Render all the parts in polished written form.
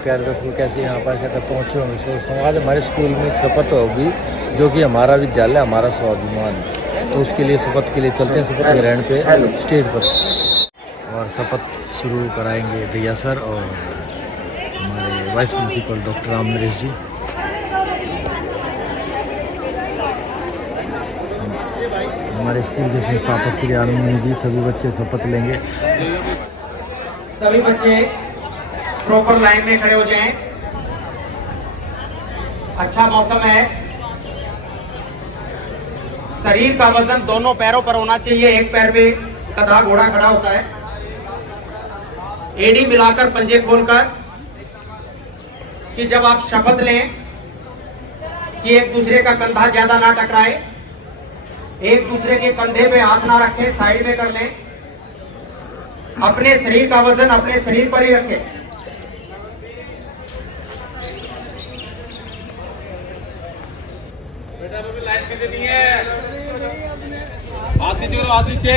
प्यारे दर्शकों, कैसे यहाँ पर आकर पहुँचे होंगे। सोचता हूँ आज हमारे स्कूल में एक शपथ होगी, जो कि हमारा विद्यालय हमारा स्वाभिमान है। तो उसके लिए शपथ के लिए चलते हैं शपथ ग्रहण पे स्टेज पर, और शपथ शुरू कराएंगे भैया सर और हमारे vice principal doctor Ram Naresh ji. हमारे स्कूल के संस्थापक श्री आनंद जी, सभी बच्चे शपथ लेंगे। सभी बच्चे प्रॉपर लाइन में खड़े हो जाएं। अच्छा मौसम है, शरीर का वजन दोनों पैरों पर होना चाहिए। एक पैर पे गधा घोड़ा खड़ा होता है। एड़ी मिलाकर पंजे खोलकर, कि जब आप शपथ लें कि एक दूसरे का कंधा ज्यादा ना टकराए, एक दूसरे के कंधे पे हाथ ना रखें, साइड में कर लें। अपने शरीर का वजन अपने शरीर पर ही रखें। बेटा भी लाइन सीधे नहीं है, हाथ नीचे करो, हाथ नीचे।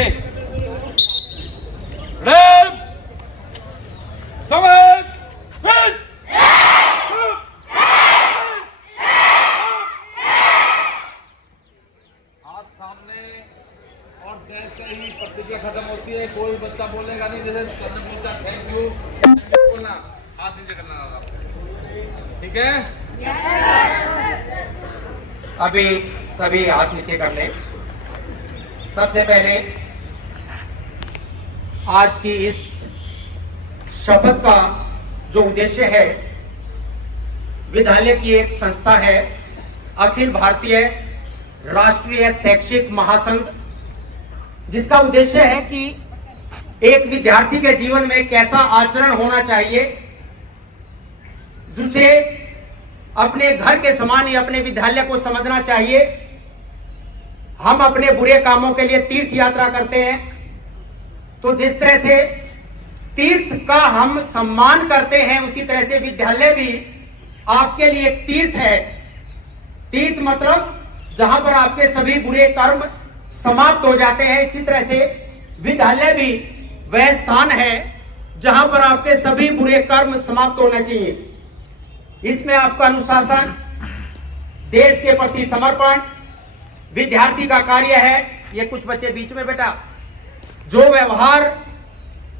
हाथ सामने, और जैसे ही प्रतिक्रिया खत्म होती है कोई बच्चा बोलेगा नहीं, जैसे करने बोलता थैंक यू बोलना, हाथ नीचे करना, ठीक है। अभी सभी हाथ नीचे कर लें। सबसे पहले आज की इस शपथ का जो उद्देश्य है, विद्यालय की एक संस्था है अखिल भारतीय राष्ट्रीय शैक्षिक महासंघ, जिसका उद्देश्य है कि एक विद्यार्थी के जीवन में कैसा आचरण होना चाहिए, जिसे अपने घर के समान ही अपने विद्यालय को समझना चाहिए। हम अपने बुरे कामों के लिए तीर्थ यात्रा करते हैं, तो जिस तरह से तीर्थ का हम सम्मान करते हैं, उसी तरह से विद्यालय भी आपके लिए एक तीर्थ है। तीर्थ मतलब जहां पर आपके सभी बुरे कर्म समाप्त हो जाते हैं। इसी तरह से विद्यालय भी वह स्थान है जहां पर आपके सभी बुरे कर्म समाप्त होना चाहिए। इसमें आपका अनुशासन, देश के प्रति समर्पण विद्यार्थी का कार्य है। ये कुछ बच्चे बीच में, बेटा, जो व्यवहार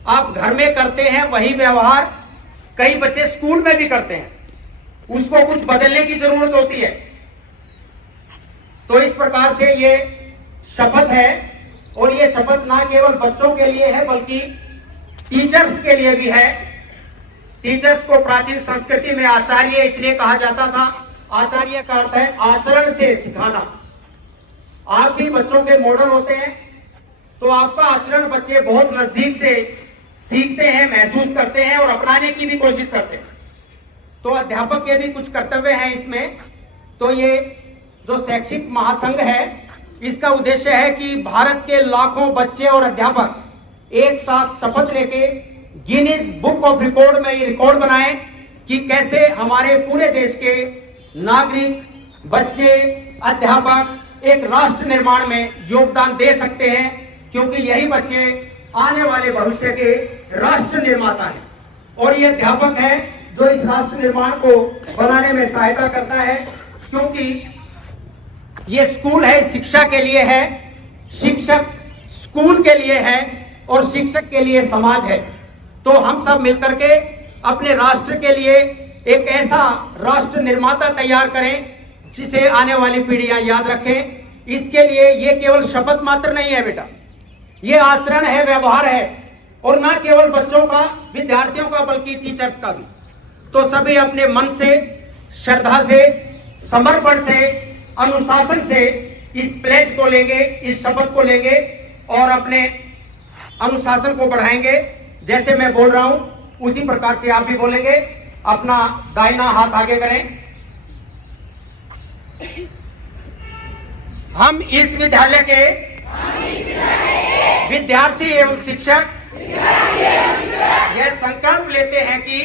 आप घर में करते हैं वही व्यवहार कई बच्चे स्कूल में भी करते हैं, उसको कुछ बदलने की जरूरत होती है। तो इस प्रकार से ये शपथ है, और ये शपथ ना केवल बच्चों के लिए है बल्कि टीचर्स के लिए भी है। टीचर्स को प्राचीन संस्कृति में आचार्य इसलिए कहा जाता था। आचार्य का अर्थ है आचरण से सिखाना। आप भी बच्चों के मॉडल होते हैं, तो आपका आचरण बच्चे बहुत नजदीक से सीखते हैं, महसूस करते हैं और अपनाने की भी कोशिश करते हैं। तो अध्यापक के भी कुछ कर्तव्य हैं इसमें। तो ये जो शैक्षिक महासंघ है, इसका उद्देश्य है कि भारत के लाखों बच्चे और अध्यापक एक साथ शपथ लेके गिनीज बुक ऑफ रिकॉर्ड में ये रिकॉर्ड बनाएं कि कैसे हमारे पूरे देश के नागरिक, बच्चे, अध्यापक एक राष्ट्र निर्माण में योगदान दे सकते हैं, क्योंकि यही बच्चे आने वाले भविष्य के राष्ट्र निर्माता हैं। और ये अध्यापक है जो इस राष्ट्र निर्माण को बनाने में सहायता करता है, क्योंकि ये स्कूल है, शिक्षा के लिए है, शिक्षक स्कूल के लिए है और शिक्षक के लिए समाज है। तो हम सब मिलकर के अपने राष्ट्र के लिए एक ऐसा राष्ट्र निर्माता तैयार करें जिसे आने वाली पीढ़ियां याद रखें। इसके लिए ये केवल शपथ मात्र नहीं है बेटा, ये आचरण है, व्यवहार है, और ना केवल बच्चों का, विद्यार्थियों का, बल्कि टीचर्स का भी। तो सभी अपने मन से, श्रद्धा से, समर्पण से, अनुशासन से इस प्लेज को लेंगे, इस शपथ को लेंगे और अपने अनुशासन को बढ़ाएंगे। जैसे मैं बोल रहा हूं उसी प्रकार से आप भी बोलेंगे। अपना दाहिना हाथ आगे करें। हम इस विद्यालय के विद्यार्थी एवं शिक्षक यह संकल्प लेते हैं कि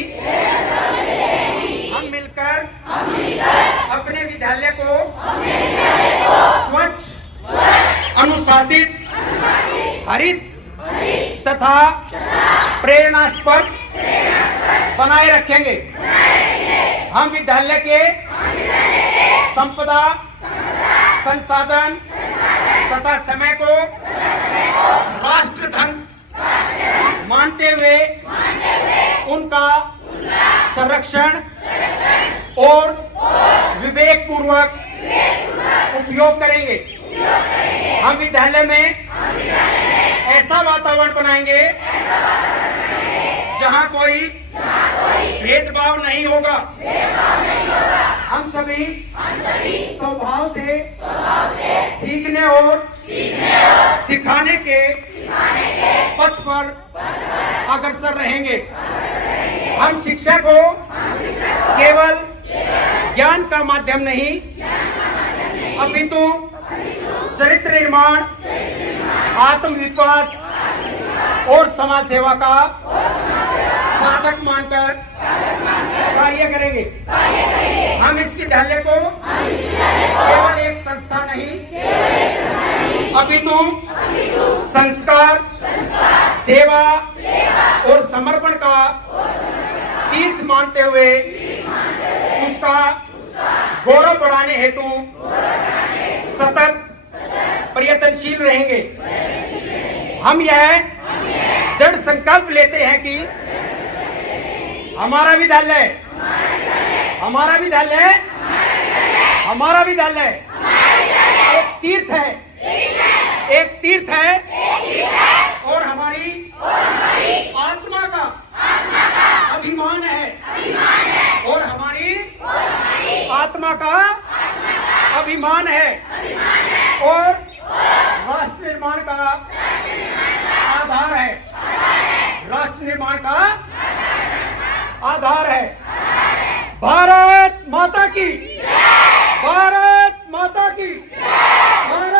हम मिलकर अपने विद्यालय को स्वच्छ, अनुशासित, हरित तथा प्रेरणास्पद बनाए रखेंगे। हम विद्यालय के संपदा, संसाधन तथा समय को राष्ट्र धन मानते हुए उनका संरक्षण और विवेक पूर्वक उपयोग करेंगे। हम विद्यालय में ऐसा वातावरण बनाएंगे जहां कोई भेदभाव नहीं होगा। हम सभी स्वभाव से सीखने और सिखाने के पथ पर अग्रसर रहेंगे। हम शिक्षा को केवल ज्ञान का माध्यम नहीं, अपितु चरित्र निर्माण, आत्मविश्वास और समाज सेवा का साधक मानकर कार्य करेंगे। हम इस विद्यालय को केवल एक संस्था नहीं, अपितु संस्कार, सेवा और समर्पण का तीर्थ मानते हुए उसका गौरव बढ़ाने हेतु सतत प्रयत्नशील रहेंगे। हम यह दृढ़ संकल्प लेते हैं कि हमारा विद्यालय एक तीर्थ है और हमारी आत्मा का अभिमान है और हमारी आत्मा का अभिमान है और राष्ट्र निर्माण का आधार है। राष्ट्र निर्माण का आधार है। भारत माता की, भारत माता की, भारत